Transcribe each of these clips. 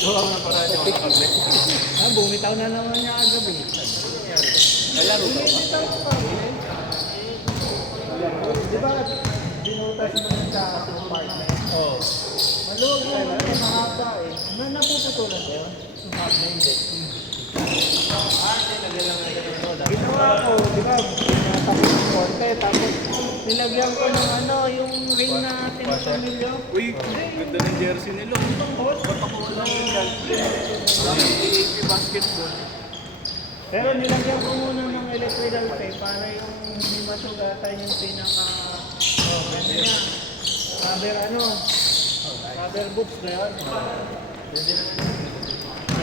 Oo, nga para yung nakablik. Bumitaw na naman niya kagabi. Nalaro daw ba? Bumitaw pa rin. Di ba, binutas mo yun sa apartment? Oo. Maluwag yun, mahaba eh. Napuputulan ba yun? Mahaba hindi. Hindi, nagalang na ganito. Ginawa ko, di ba, pinatapos yung korte, tapos nilagyan ko ng ano, yung ring na tinapamilyo. Uy, ganda ng jersey nila. Ba't ako wala yun yan? Yung basketball. Pero nilagyan ko muna ng electrical tape para yung hindi masugatan yung pinaka, ano niya, rubber ano, rubber boots na yun.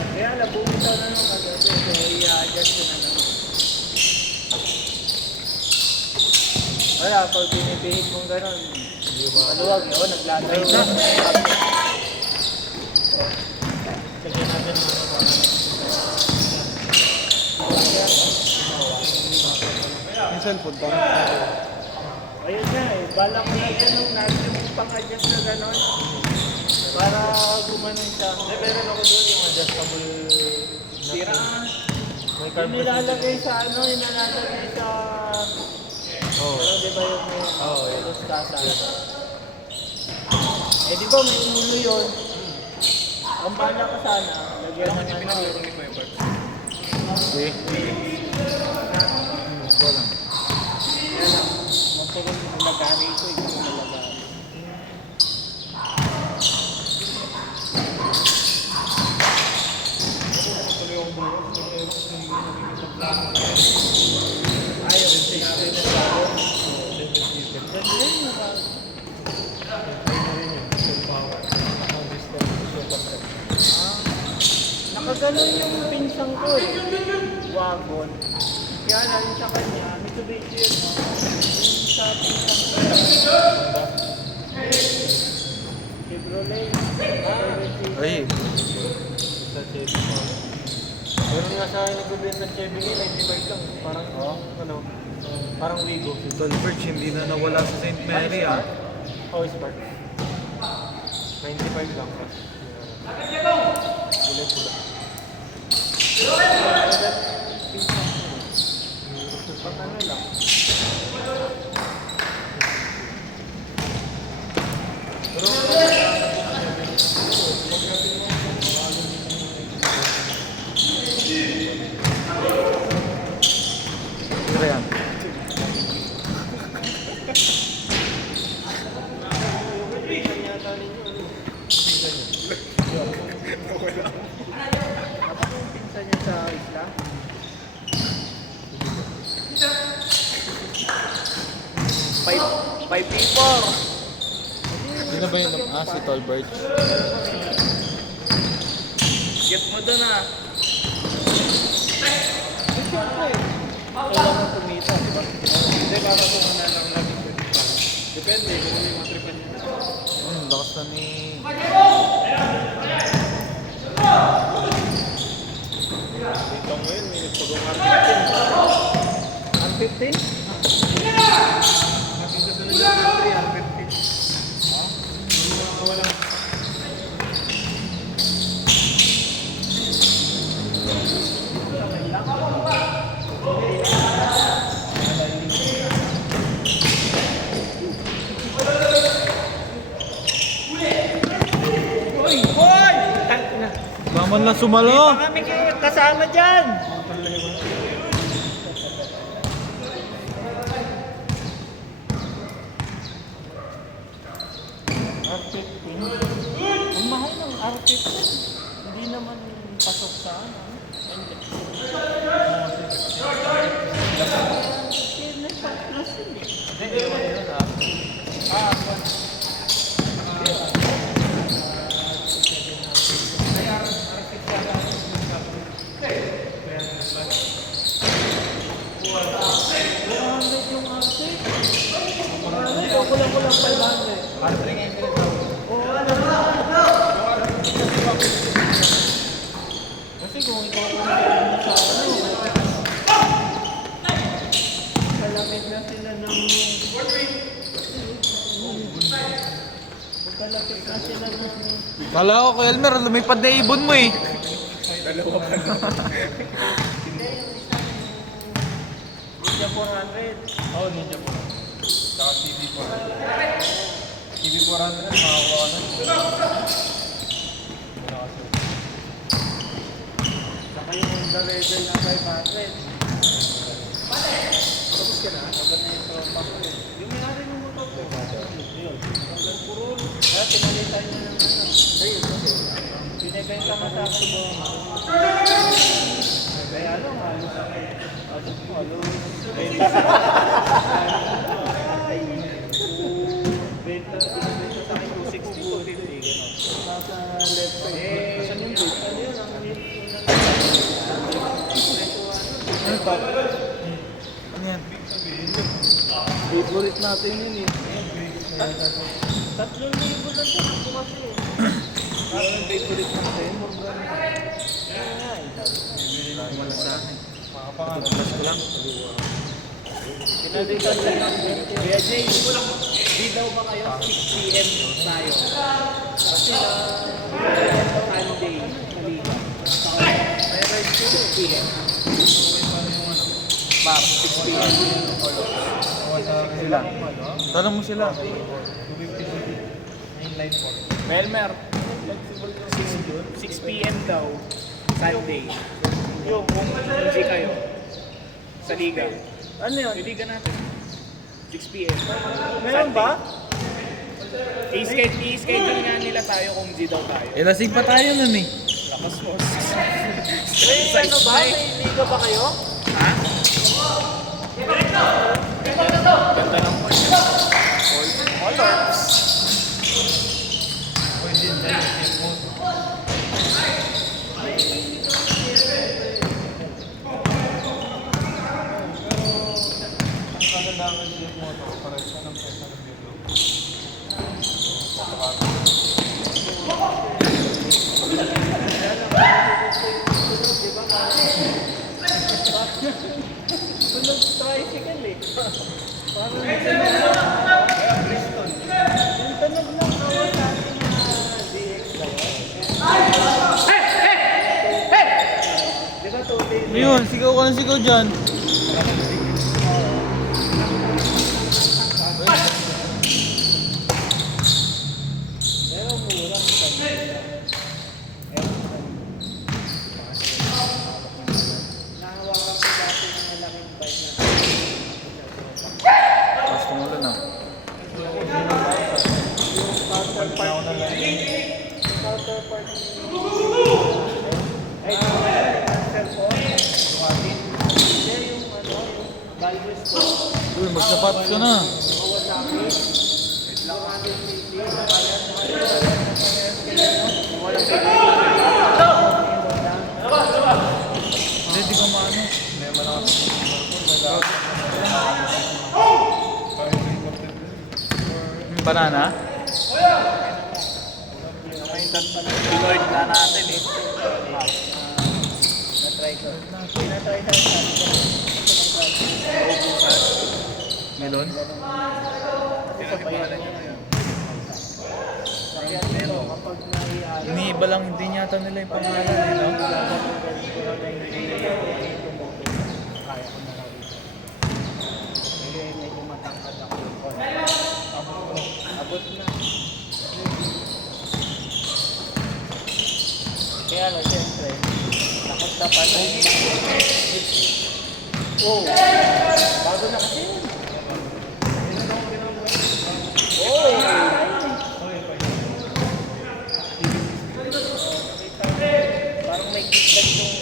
Kaya lang, bumitaw na nung kagabi, so i-adjust ko na lang. Wala, pag pinipihit mong gano'n, maluwag yun, naglatay na. Sagyan natin ang ano para. Yung cellphone pa. Ayun nga eh, bala ko na yan nung natin yung pang-adjust na gano'n. Para gumanon siya. Meron ako doon yung adjustable Sira. May Yung carbon nilalagay sa ano, yung nilalagay sa... Oo. Ano, di ba yung may... Oo, yun. Tapos kasa. Eh di ba may ulo yun? Ang bala ko sana, lagyan ng ano. ni Kuya Bart. Okay. Wala. Yan lang. Matagal yung lagari ito, ito yung lagari. Ayaw, sinabi na sa akin. Ganda yun, nakagano'n yung pinsang ko eh. Wagon. Kaya lang yung sa kanya, Mitsubishi yun. Yung sa pinsang ko. Chevrolet. Ay. Sa Chevy pa. Meron nga sa nagbibenta ng Chevy ngayon, 95 lang. Parang, ano, parang Wigo. Si Tolbert hindi na nawala sa St. Mary ah. Oh, Spark. 95 lang. Kulay pula. Pag ano lang. Pero yan. Ano yung pinsan niya sa isla? Five people. Sino ba yun? Si Tolbert. Get mo doon ah. Siyempre. Kailangan kumita, di ba? Hindi, baka kung ano lang lagi ko. Depende, kung ano yung mga tripan niya. Lakas na ni... Dito ngayon, may nagpag-umar. Ang 15? Nakita sa nila, 3, 15. Walang Hoy! Hoy! Tangina. Baman na sumalo! Baka may kasama dyan! R15? Ang mahal ng R15. Hindi naman pasok sa ano. Hindi. Plus yun eh. hindi, ewan yun Yung R6. Kulang-kulang 500. R3 nga yung tinatawag. Oo, ano na? Kasi kung ikaw kung meron sa ano, kalamit na sila ng... Huwag ka Lalapit na sila ng... Kala ko, Kuya Elmer, lumipad na ibon mo eh. Ninja 400. Oo, Ninja 400. Saka TV 400. TV 400 makakuha ka na. Saka yung the level na 500. Tapos ka na? Agad na yung tropa ko eh. Yung may-ari ng motor ko. Yun. Hanggang purul. Kaya pinalitan niya ng ano. Ayun. Binibenta mo sa akin mo. Kaya ano, halos ako. Halos. Binibenta sa akin 260, 250. Gano'n. Nasa left side. Saan yung boot? Ano yun? Ang Ano pa? Ano yan? favorite natin yun eh. 3,000 lang siya ako kasi eh. Parang favorite natin. Yan nga eh. Wala sa akin. Makapangalan. Plus ko lang. Pinalitan siya ng Kuya Jay, di daw ba kayo 6 p.m. tayo? Kasi na Sunday sa Liga. May ride ko 6 p.m. Bar, 6 p.m. Sila. Tanong mo sila. 250 inline 4. Melmer, 6 p.m. daw, Sunday. Yung kung hindi kayo sa Liga. Ano yun? Yung Liga natin. 6 p.m. Meron ba? I-schedule nga nila tayo kung di daw tayo. Eh, lasing pa tayo nun eh. Lakas mo. May ano ba? May liga ba kayo? Ha? Ganda ng point. Colors. Pwede din tayo. Check mo. Ang kagandahan ng check mo to, parang siya ng pesa ng video. Tunog tricycle eh. Parang Bristol. Yung tunog lang ako sa ating DX daw. Di ba tuloy? Ayun, sigaw ka ng sigaw dyan. Pero mura sa kanila. Nahawakan ko dati ng malaking bike na Tapos tumulo na. counterpart ay cellphone hindi yung ano yung Valves ko Uy, magsapatos ka na. Kawasaki 450 nakayan wala Hindi, di ka maano. May malakas ng motor. Banana? nakaitan pa ng Lloyd na natin eh na-try ko na-try ko Melon? isa pa yan kaya dito kapag naiari Iniiba lang, hindi yata nila yung pangalan eh, no? kaya ko na lang ito. Medyo matangkad ako. Abot na. Kaya lang, siyempre, takot na pa na. Oh, bago na kasi yun. Oh, parang may kickback yung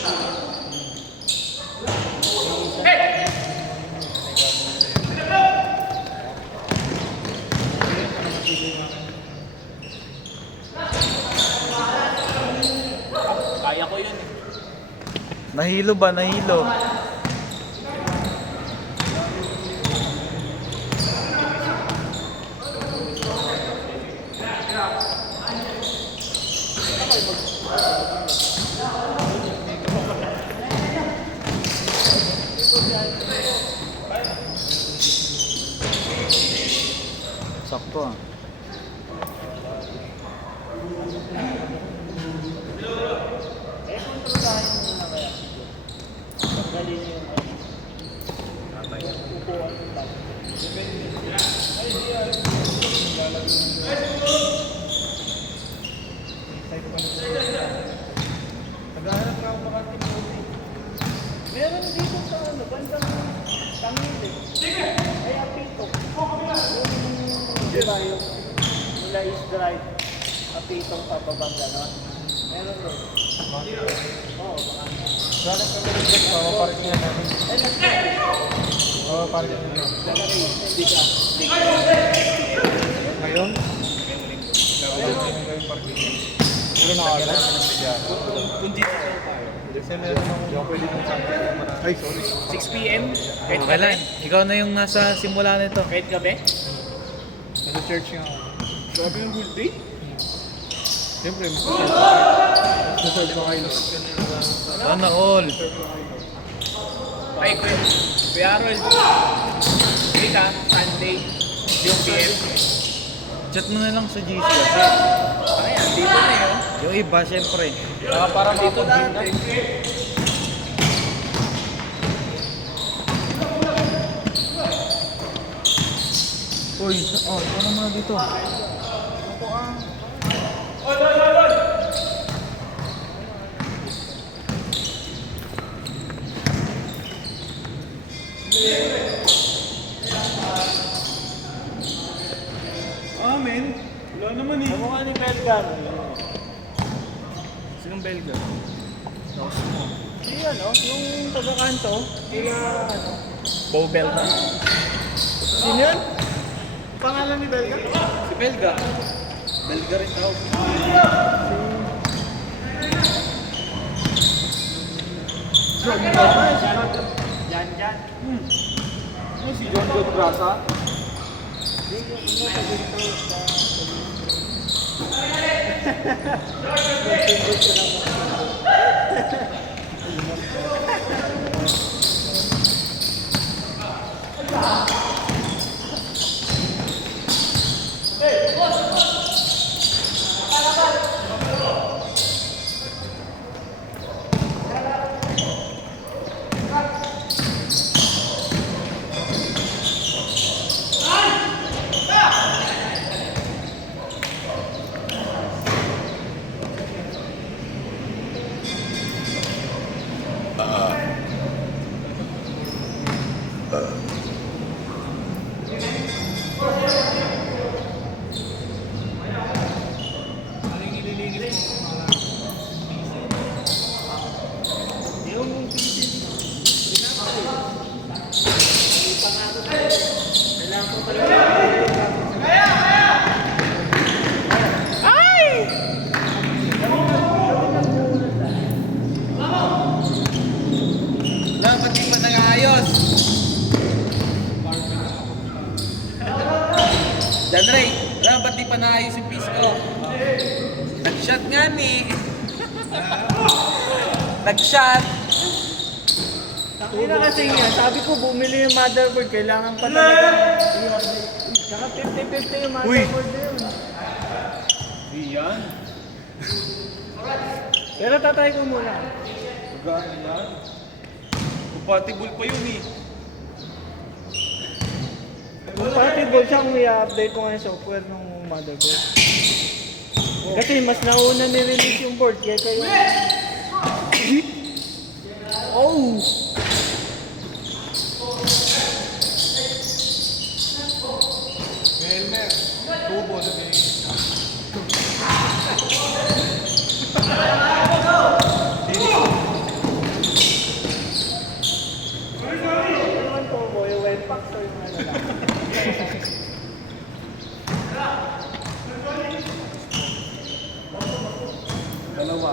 kaya ko yun eh. Nahilo ba? Nahilo. Sakto ah. Eh, kontrolahin mo na kaya. Tanggalin niyo yung ano. Upuan ng bag. Naghahanap nga ako makating buti. Meron dito sa ano, bandang tangil eh. Ay, apito. Yung, di ba, yung mula East Drive, apitong papabang gano'n. Meron doon. Oo, baka. Hanap kami ng jet, papaparkingan namin. Ay, nag-drive. Oo, parkingan namin. Hindi ka. Ngayon? Ngayon parkingan. Meron ako na ng bilyar. Kasi meron akong pwede nung Sunday. Ay, sorry. 6 p.m. Kahit Okay lang. Ikaw na yung nasa simula nito. Kahit gabi? Nasa church nga ako. Grabe yung whole day. Siyempre, mag-serve pa kayo. Sana all. Ay, Kuya Harold. Hindi ka, Sunday, yung PM. Chat mo na lang sa GC kasi. Ayan, dito na yun. Yung iba, syempre. Para Dito makapag-gym na. dati. Uy, ikaw na muna dito. Amen. Wala naman eh. Kamukha ni Belgan. Sinong Belga? Hindi ano, yung taga-kanto, sila ano. Bowbell na. Sino yun? Pangalan ni Belgan? Si Belga. Belga rin tao. Jan. Si John John Brasa. Dapat di pa nag-aayos. John Ray, dapat di pa naayos yung piece ko. Nag-shot nga ni. Nag-shot. Tangina kasi yan, sabi ko bumili yung motherboard, kailangan pa talaga. Tsaka 50-50 yung motherboard na yun. Di yan. Pero tatry ko muna. Magkano yan? Compatible pa yun eh. Compatible siyang i-update ko nga yung software ng motherboard. Kasi mas nauna ni-release yung board kaya yung... Oh! Elmer. Tubo na din. Ano to mo, yung web packs or yung ano lang. Dalawa.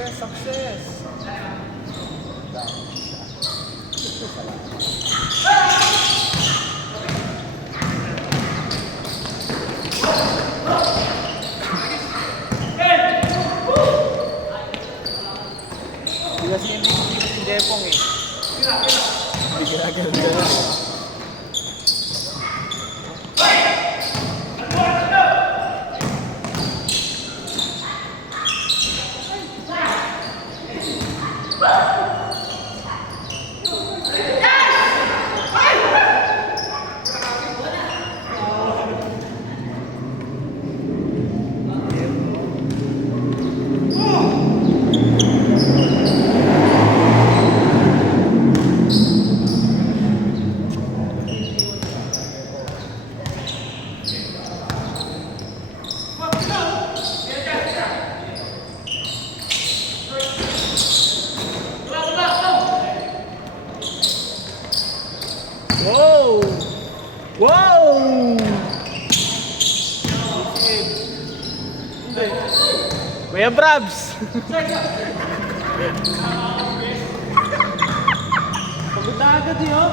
Success! Di kasi hindi si Jepong eh. Hindi ginagano-gano eh. Wow! Wow! Kuya Brabs! Pagod na agad eh, oh!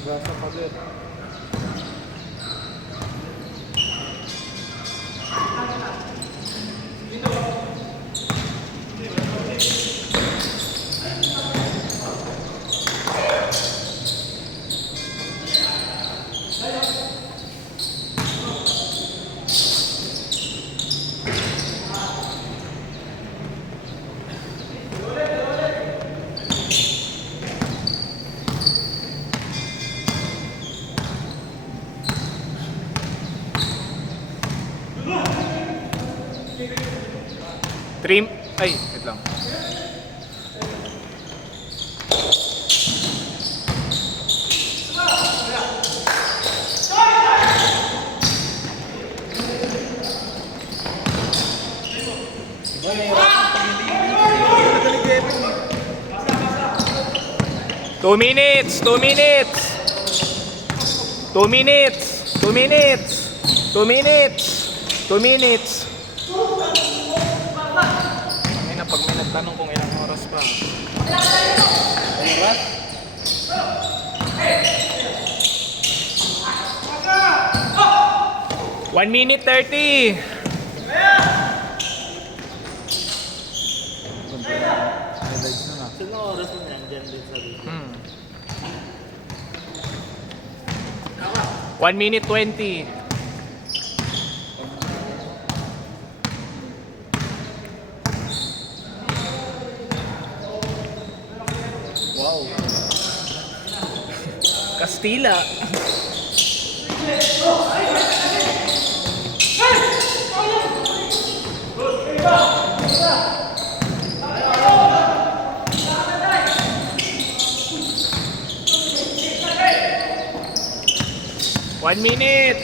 Gasa pa din. Trim. Ay, wait lang. Two minutes! 2 minutes! 2 minutes! 2 minutes! 2 minutes! 2 minutes! Ay na, pag may nagtanong kung ilang oras pa. Oras? One minute 30! Highlights na nga. Sino oras mo yan dyan din sa dito? 1 minute 20. Wow. Castilla. One minute.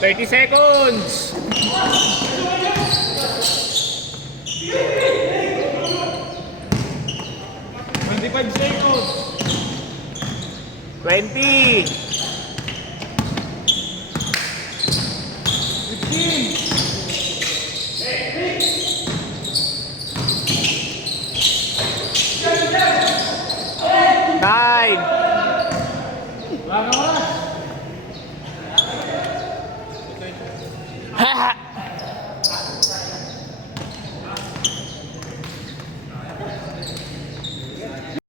Thirty seconds. 25 seconds! 20. 9.